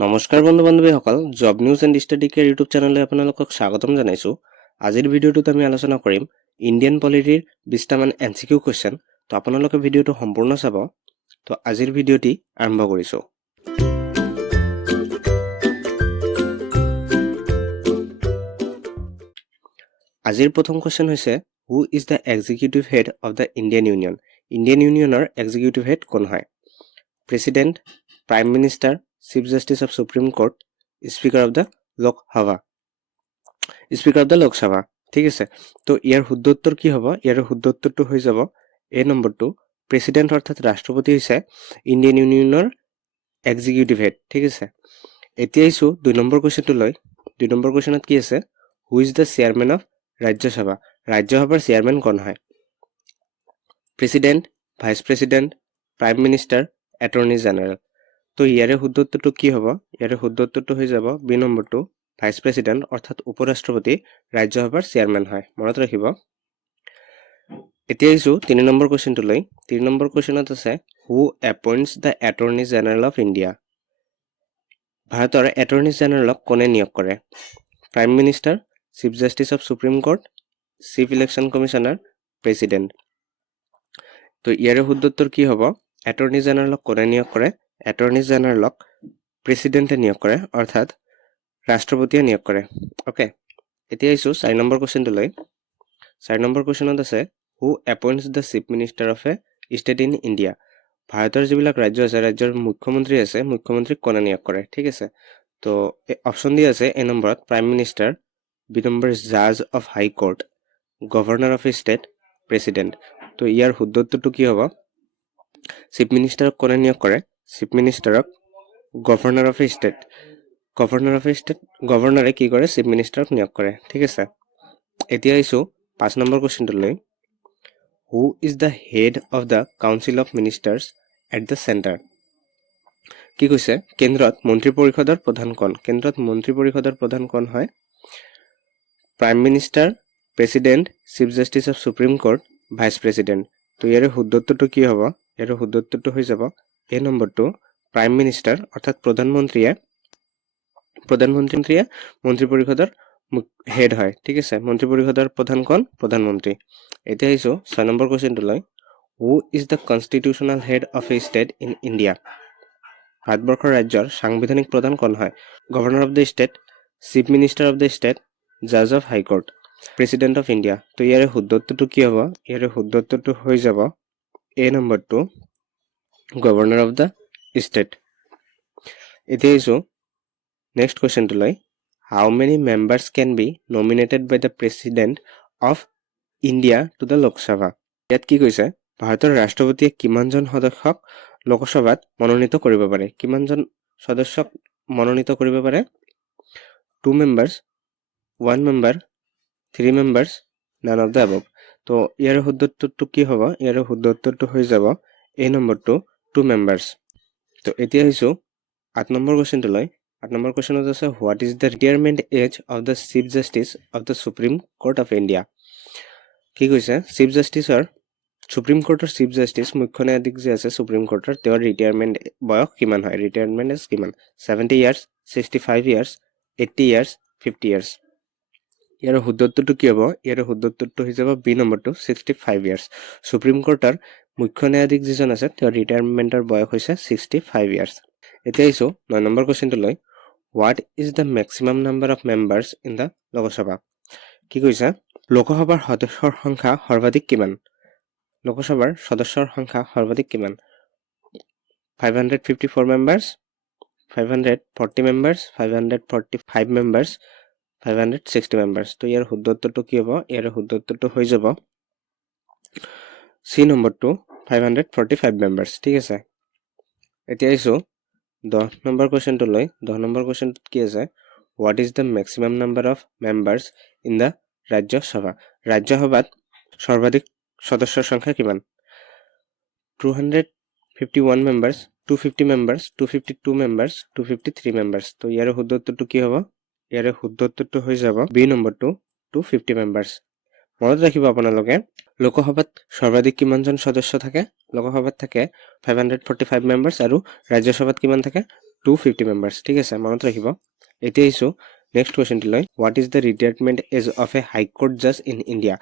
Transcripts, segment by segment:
নমস্কাৰ বন্ধু বান্ধৱীসকল job news and study care YouTube চেনেললৈ আপোনালোকক স্বাগতম জনাইছোঁ। আজিৰ ভিডিঅ'টোত আমি আলোচনা কৰিম ইণ্ডিয়ান পলিটিৰ 20টামান MCQ কুৱেশ্যন। তো আপোনালোকে ভিডিঅ'টো সম্পূৰ্ণ চাব। তো আজিৰ ভিডিঅ'টি আৰম্ভ কৰিছোঁ। আজিৰ প্ৰথম কুৱেশ্যন হৈছে হু is the executive head of the Indian union. Indian ইউনিয়নৰ এক্সিকিউটিভ হেড কোন হয়? President, prime minister, chief justice of supreme court, speaker of the লোক সভা। স্পীকাৰ অফ দ্য লোক সভা, ঠিক আছে। তো ইয়াৰ শুদ্ধ উত্তৰ কি হ'ব? ইয়াৰ শুদ্ধ উত্তৰটো হৈ যাব এ নম্বৰটো, প্ৰেচিডেণ্ট অৰ্থাৎ ৰাষ্ট্ৰপতি হৈছে ইণ্ডিয়ান ইউনিয়নৰ এক্সিকিউটিভ হেড, ঠিক আছে। এতিয়া আহিছোঁ 2 নম্বৰ কুৱেশ্যনটো লৈ। 2 নম্বৰ কুৱেশ্যনত কি আছে? হু is the chairman of Rajya Sabha. ৰাজ্যসভাৰ চেয়াৰমেন কোন হয়? President, vice president, prime minister, attorney general. তো ইয়াৰে শুদ্ধ উত্তৰটো কি হ'ব? ইয়াৰে শুদ্ধ উত্তৰটো হৈ যাব বি নম্বৰটো, ভাইচ প্ৰেচিডেণ্ট অৰ্থাৎ উপৰাষ্ট্ৰপতি ৰাজ্যসভাৰ চেয়াৰমেন হয়, মনত ৰাখিব। এতিয়া আহিছোঁ 3 নম্বৰ কুৱেশ্যনটো লৈ। 3 নম্বৰ কুৱেশ্যনত আছে who appoints the attorney general of India. ভাৰতৰ এটৰ্নি জেনেৰেলক কোনে নিয়োগ কৰে? Prime minister, chief justice of supreme court, chief election commissioner, president. তো ইয়াৰে শুদ্ধ উত্তৰ কি হ'ব? এটৰ্নি জেনেৰেলক কোনে নিয়োগ কৰে? এটৰ্নি জেনেৰেলক প্ৰেচিডেণ্টে নিয়োগ কৰে, অৰ্থাৎ ৰাষ্ট্ৰপতিয়ে নিয়োগ কৰে। অ'কে, এতিয়া আহিছোঁ 4 নম্বৰ কুৱেশ্যনটো লৈ। 4 নম্বৰ কুৱেশ্যনত আছে who appoints the chief minister of a state in India. ভাৰতৰ যিবিলাক ৰাজ্য আছে, ৰাজ্যৰ মুখ্যমন্ত্ৰী আছে, মুখ্যমন্ত্ৰীক কোনে নিয়োগ কৰে? ঠিক আছে। তো অপশ্যন দি আছে এ নম্বৰত প্ৰাইম মিনিষ্টাৰ, বি নম্বৰ জাজ of high court, governor of a state, president. তো ইয়াৰ শুদ্ধ উত্তৰটো কি হ'ব? চিফ মিনিষ্টাৰক কোনে নিয়োগ কৰে? চিফ মিনিষ্টাৰক গভৰ্ণৰ অফ এ ষ্টেট, গভৰ্ণৰে কি কৰে? চিফ মিনিষ্টাৰক নিয়োগ কৰে, ঠিক আছে। এতিয়া আহিছোঁ 5 নম্বৰ কুৱেশ্যনটো লৈ। Who is the head of the council of ministers at the centre. কি কৈছে? কেন্দ্ৰত মন্ত্ৰী পৰিষদৰ প্ৰধান কোন? কেন্দ্ৰত মন্ত্ৰী পৰিষদৰ প্ৰধান কোন হয়? Prime minister, president, chief justice of supreme court, vice president. তো ইয়াৰে শুদ্ধ উত্তৰটো কি হ'ব? ইয়াৰ শুদ্ধ উত্তৰটো হৈ যাব এই নম্বৰটো, প্ৰাইম মিনিষ্টাৰ অৰ্থাৎ প্ৰধানমন্ত্ৰীয়ে মন্ত্ৰী পৰিষদৰ হেড হয়, ঠিক আছে। মন্ত্ৰী পৰিষদৰ প্ৰধান কোন? প্ৰধানমন্ত্ৰী। এতিয়া আহিছোঁ 6 নম্বৰ কুৱেশ্যনটো লৈ। Who is the constitutional head of a state in India. ভাৰতবৰ্ষৰ ৰাজ্যৰ সাংবিধানিক প্ৰধান কোন হয়? Governor of the state, chief minister of the state, জাজ of high court, president of India. তো ইয়াৰে শুদ্ধ উত্তৰটো কি হ'ব? ইয়াৰে শুদ্ধ উত্তৰটো হৈ যাব এ নম্বৰটো, গভৰ্ণৰ অফ দ্য ষ্টেট। এতিয়া আহিছোঁ নেক্সট কুৱেশ্যনটো লৈ। How many members can be nominated by the president of India to the Lok Sabha. ইয়াত কি কৈছে? ভাৰতৰ ৰাষ্ট্ৰপতিয়ে কিমানজন সদস্যক লোকসভাত মনোনীত কৰিব পাৰে? কিমানজন সদস্যক মনোনীত কৰিব পাৰে? 2 members, 1 member, 3 members, none of the above. তো ইয়াৰ শুদ্ধ উত্তৰটো কি হ'ব? ইয়াৰ শুদ্ধ উত্তৰটো হৈ যাব এই নম্বৰটো, 2 মেম্বাৰ্ছ। তো এতিয়া আহিছোঁ 8 নম্বৰ কুৱেশ্যনটো লৈ। 8 নম্বৰ কুৱেশ্যনত আছে what is the retirement age of the chief justice of the supreme court of India. কি কৈছে? সুপ্ৰিম কোৰ্টৰ চিফ জাষ্টিছ, মুখ্য ন্যায়াধীশ যে আছে সুপ্ৰিম কোৰ্টৰ, তেওঁৰ ৰিটায়াৰমেণ্ট বয়স কিমান হয়? ৰিটায়াৰমেণ্ট এজ কিমান? 70 ইয়াৰ্ছ, 65 ইয়াৰ্ছ, 80 ইয়াৰ্ছ, 50 ইয়াৰ্ছ। ইয়াৰ শুদ্ধ উত্তৰটো কি হ'ব? ইয়াৰ শুদ্ধ উত্তৰটো হৈ যাব বি নম্বৰটো, 65 ইয়াৰ্ছ। সুপ্ৰিম কোৰ্টৰ মুখ্য ন্যায়াধীশ যিজন আছে, তেওঁৰ ৰিটায়াৰমেণ্টৰ বয়স হৈছে 65 ইয়াৰ্ছ। এতিয়া আহিছোঁ 9 নম্বৰ কুৱেশ্যনটো লৈ। What is the maximum number of members in the Lok Sabha. কি কৈছে? লোকসভাৰ সদস্যৰ সংখ্যা সৰ্বাধিক কিমান? লোকসভাৰ সদস্যৰ সংখ্যা সৰ্বাধিক কিমান? 554 মেম্বাৰ্ছ, 540 মেম্বাৰ্ছ, 545 মেম্বাৰ্ছ, 560 মেম্বাৰ্ছ। তো ইয়াৰ শুদ্ধ উত্তৰটো কি হ'ব? ইয়াৰ শুদ্ধ উত্তৰটো হৈ যাব চি নম্বৰটো, 545 মেম্বাৰ্ছ, ঠিক আছে। এতিয়া আহিছোঁ 10 নম্বৰ কুৱেশ্যনটো লৈ। 10 নম্বৰ কুৱেশ্যনটোত কি আছে? What is the maximum number of members in the Rajya Sabha. ৰাজ্যসভাত সৰ্বাধিক সদস্যৰ সংখ্যা কিমান? 251 মেম্বাৰ্ছ, 250 মেম্বাৰ্ছ, 252 মেম্বাৰ্ছ, 253 মেম্বাৰ্ছ। তো ইয়াৰ শুদ্ধ উত্তৰটো কি হ'ব? ইয়াৰ শুদ্ধ উত্তৰটো হৈ যাব বি নম্বৰটো, 250 মেম্বাৰ্ছ। মনত ৰাখিব আপোনালোকে, লোকসভাত সৰ্বাধিক কিমানজন সদস্য থাকে? লোকসভাত থাকে 545 মেম্বাৰ্ছ আৰু ৰাজ্যসভাত কিমান থাকে? 250 members ঠিক আছে মনত ৰাখিব এতিয়া ইছো নেক্সট কোৱেশ্চনটো লৈ what is the retirement age of a high court জাজ ইন ইণ্ডিয়া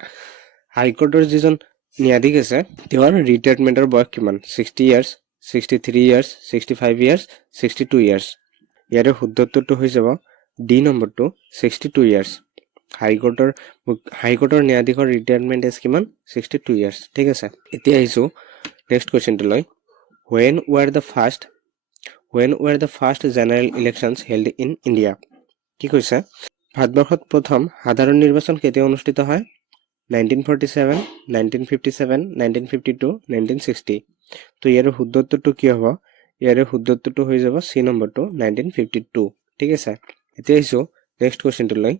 হাই কোৰ্টৰ যিজন ন্যায়াধীশ আছে তেওঁৰ ৰিটায়াৰমেণ্টৰ বয়স কিমান 60 ইয়াৰ্স 63 ইয়াৰ্স 65 ইয়াৰ্স 62 ইয়াৰ্স ইয়াৰে শুদ্ধ উত্তৰটো হৈ যাব ডি নম্বৰটো 62 ইয়াৰ্স হাই কোৰ্টৰ ন্যায়াধীশৰ ৰিটায়াৰমেণ্ট এজ কিমান 62 ইয়াৰ্স ঠিক আছে এতিয়া আহিছো নেক্সট কোৱেশ্চনটো লৈ when were the first general elections held in India কি কৈছে ভাৰতবৰ্ষত প্ৰথম সাধাৰণ নিৰ্বাচন কেতিয়া অনুষ্ঠিত হয় 1947 1957 1952 1960 তো ইয়াৰ শুদ্ধ উত্তৰটো কি হ'ব ইয়াৰ শুদ্ধ উত্তৰটো হৈ যাব সি নম্বৰটো 1952 ঠিক আছে এতিয়া আহিছো নেক্সট কোৱেশ্চনটো লৈ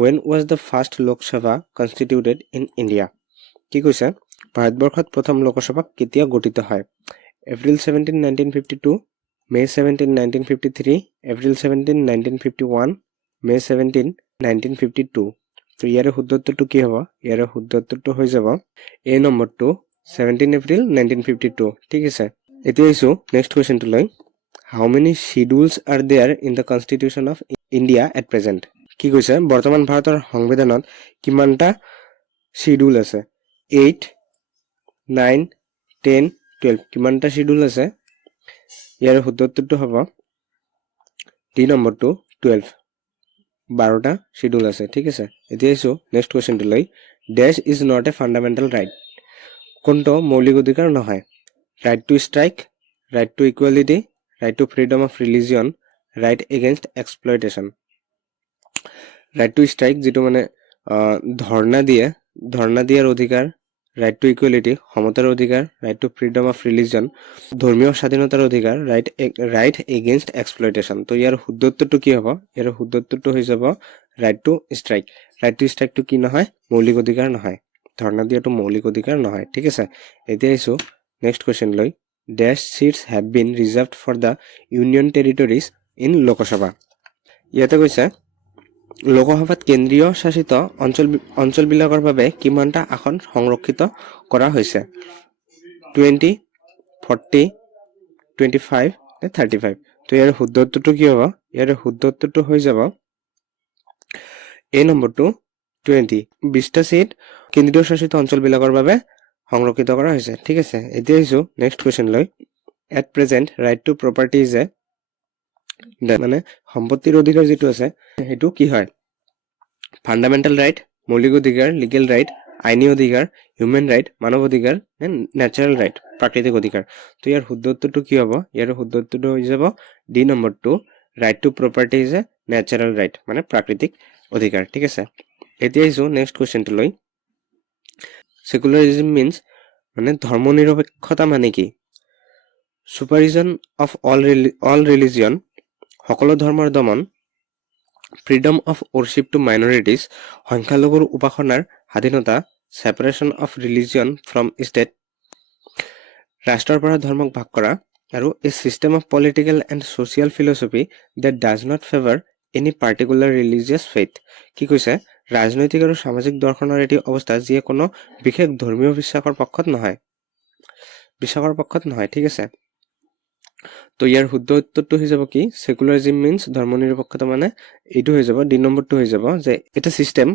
when was the first Lok Sabha constituted in India কি কৈছে ভাৰতবৰ্ষত প্ৰথম লোকসভা কেতিয়া গঠিত হয় এপ্ৰিল 17 1952 May 17 1953 April 17 1951 May 17 1952 তো ইয়াৰ শুদ্ধ উত্তৰটো কি হ'ব ইয়াৰ শুদ্ধ উত্তৰটো হৈ যাব এ নম্বৰটো 17 April 1952 ঠিক আছে এতিয়া আহিছো নেক্সট কোৱেশ্চনটো লৈ how many schedules are there in the constitution of India at present কি কৈছে বৰ্তমান ভাৰতৰ সংবিধানত কিমানটা শিডিউল আছে 8 9 10 12 কিমানটা শিডিউল আছে ইয়াৰ শুদ্ধ উত্তৰটো হ'ব ডি নম্বৰটো 12 12টা শিডিউল আছে ঠিক আছে এতিয়া আহিছো নেক্সট কোৱেশ্চনটো লৈ dash is not a fundamental right কোনটো মৌলিক অধিকাৰ নহয় right to strike right to equality right to freedom of religion right against exploitation right to strike যেটো মানে ধৰ্ণা দিয়াৰ অধিকাৰ right to equality সমতাৰ অধিকাৰ right to freedom of religion ধৰ্মীয় স্বাধীনতাৰ অধিকাৰ right against exploitation তো ইয়াৰ শুদ্ধ উত্তৰটো কি হ'ব ইয়াৰ শুদ্ধ উত্তৰটো হৈ যাব right to strike তো কি নহয় মৌলিক অধিকাৰ নহয় ধৰ্ণা দিয়াটো মৌলিক অধিকাৰ নহয় ঠিক আছে এতিয়া আহিছো নেক্সট কোৱেশ্চন লৈ dash seats have been reserved for the union territories in Lok Sabha ইয়াতে কৈছে লোকসভাত কেন্দ্ৰীয় শাসিত অঞ্চলবিলাকৰ বাবে কিমানটা আসন সংৰক্ষিত কৰা হৈছে 20 40 25 নে 35 তো ইয়াৰ শুদ্ধ উত্তৰটো কি হ'ব ইয়াৰ শুদ্ধ উত্তৰটো হৈ যাব এ নম্বৰটো 20 20টা সিট কেন্দ্ৰীয় শাসিত অঞ্চলবিলাকৰ বাবে সংৰক্ষিত কৰা হৈছে ঠিক আছে এতিয়া আহিছো নেক্সট কোৱেশ্চন লৈ at present right to property is a মানে সম্পত্তিৰ অধিকাৰ যেটো আছে হেতু কি হয় ফান্ডামেন্টাল ৰাইট মৌলিক অধিকাৰ লিগ্যাল ৰাইট আইনী অধিকাৰ হিউম্যান ৰাইট মানৱ অধিকাৰ এন্ড ন্যাচাৰাল ৰাইট প্ৰাকৃতিক অধিকাৰ তো ইয়াৰ শুদ্ধ উত্তৰটো কি হ'ব ইয়াৰ শুদ্ধ উত্তৰটো হৈ যাব ডি নম্বৰটো right to property is a natural right মানে প্ৰাকৃতিক অধিকাৰ ঠিক আছে এতিয়া আহিছো নেক্সট কোৱেশ্চনটো লৈ সেকুলাৰিজম মিন্স মানে ধৰ্মনিৰপেক্ষতা মানে কি সুপাৰিজন অফ অল ৰিলিজিয়ন সকলো ধৰ্মৰ দমন freedom of worship to minorities সংখ্যালঘুৰ উপাসনাৰ স্বাধীনতা separation of religion from state ৰাষ্ট্ৰৰ পৰা ধৰ্মক ভাগ কৰা আৰু a system of political and social philosophy that does not favor any particular religious faith কি কৈছে ৰাজনৈতিক আৰু সামাজিক দৰ্শনৰ এটি অৱস্থা যিয়ে কোনো বিশেষ ধৰ্মীয় বিশ্বাসৰ পক্ষত নহয় ঠিক আছে তো ইয়াৰ শুদ্ধ উত্তৰটো হৈ যাব কি সেকুলাৰিজম মিন্স ধৰ্মনিৰপেক্ষতা মানে এইটো হৈ যাব ডি নম্বৰটো হৈ যাব যে এটা সিস্টেম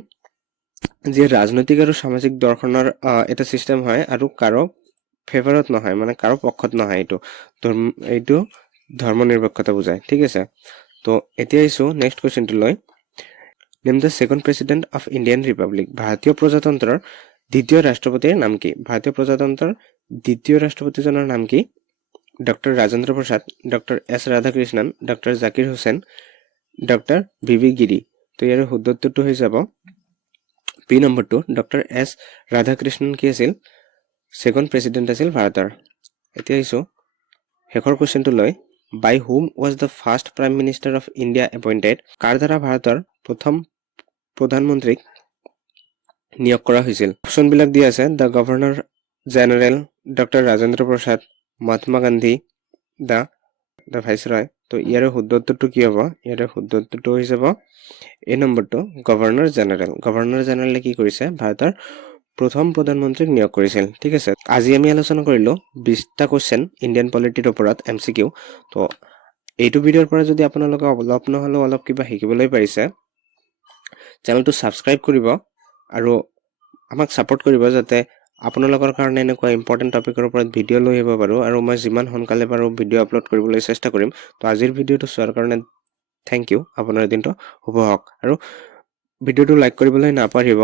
যে ৰাজনৈতিক আৰু সামাজিক দৰ্শনৰ এটা সিস্টেম হয় আৰু কাৰো ফেভাৰত নহয় মানে কাৰো পক্ষত নহয় এইটো ধৰ্মনিৰপেক্ষতা বুজায় ঠিক আছে তো এতিয়া আহিছো নেক্সট কোৱেশ্চনটো লৈ name the second president of Indian Republic ভাৰতীয় প্ৰজাতন্ত্ৰৰ দ্বিতীয় ৰাষ্ট্ৰপতিৰ নাম কি ভাৰতীয় প্ৰজাতন্ত্ৰৰ দ্বিতীয় ৰাষ্ট্ৰপতিজনৰ নাম কি doctor Rajendra Prasad doctor S Radhakrishnan doctor Zakir Hussain doctor V V Giri তো ইয়াৰ শুদ্ধ উত্তৰটো হৈ যাব পি নম্বৰটো ডক্টৰ এছ ৰাধাকৃষ্ণন কি আছিল সেকেন্ড প্ৰেসিডেন্ট আছিল ভাৰতৰ এতিয়া আহিছো শেষৰ কোৱেশ্চনটো লৈ by whom was the first prime minister of India appointed কাৰ দ্বাৰা ভাৰতৰ প্ৰথম প্ৰধানমন্ত্ৰীক নিয়োগ কৰা হৈছিল অপচনবিলাক দিয়া আছে the governor general doctor Rajendra Prasad Mahatma Gandhi the viceroy তো ইয়াৰ শুদ্ধ উত্তৰটো কি হ'ব ইয়াৰ শুদ্ধ উত্তৰটো হৈ যাব এই নম্বৰটো গভৰ্ণৰ জেনেৰেলে কি কৰিছে ভাৰতৰ প্ৰথম প্ৰধানমন্ত্ৰীক নিয়োগ কৰিছিল ঠিক আছে আজি আমি আলোচনা কৰিলো 20টা কোৱেশ্চন ইণ্ডিয়ান পলিটিৰ ওপৰত MCQ তো এইটো ভিডিঅ'ৰ পৰা যদি আপোনালোকে অলপ নহলেও অলপ কিবা শিকিবলৈ পাৰিছে চেনেলটো সাবস্ক্ৰাইব কৰিব আৰু আমাক সাপোৰ্ট কৰিব যাতে আপোনালোকৰ কাৰণে এনেকুৱা ইম্পৰ্টেন্ট টপিকৰ ওপৰত ভিডিঅ' লৈ আহিব পাৰো আৰু মই যিমান সোনকালে পাৰো ভিডিঅ' আপলোড কৰিবলৈ চেষ্টা কৰিম তো আজিৰ ভিডিঅ'টো চোৱাৰ কাৰণে থ্যাংক ইউ আপোনাৰ দিনটো শুভ হওক আৰু ভিডিঅ'টো লাইক কৰিবলৈ নাপাহৰিব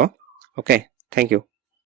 ওকে থ্যাংক ইউ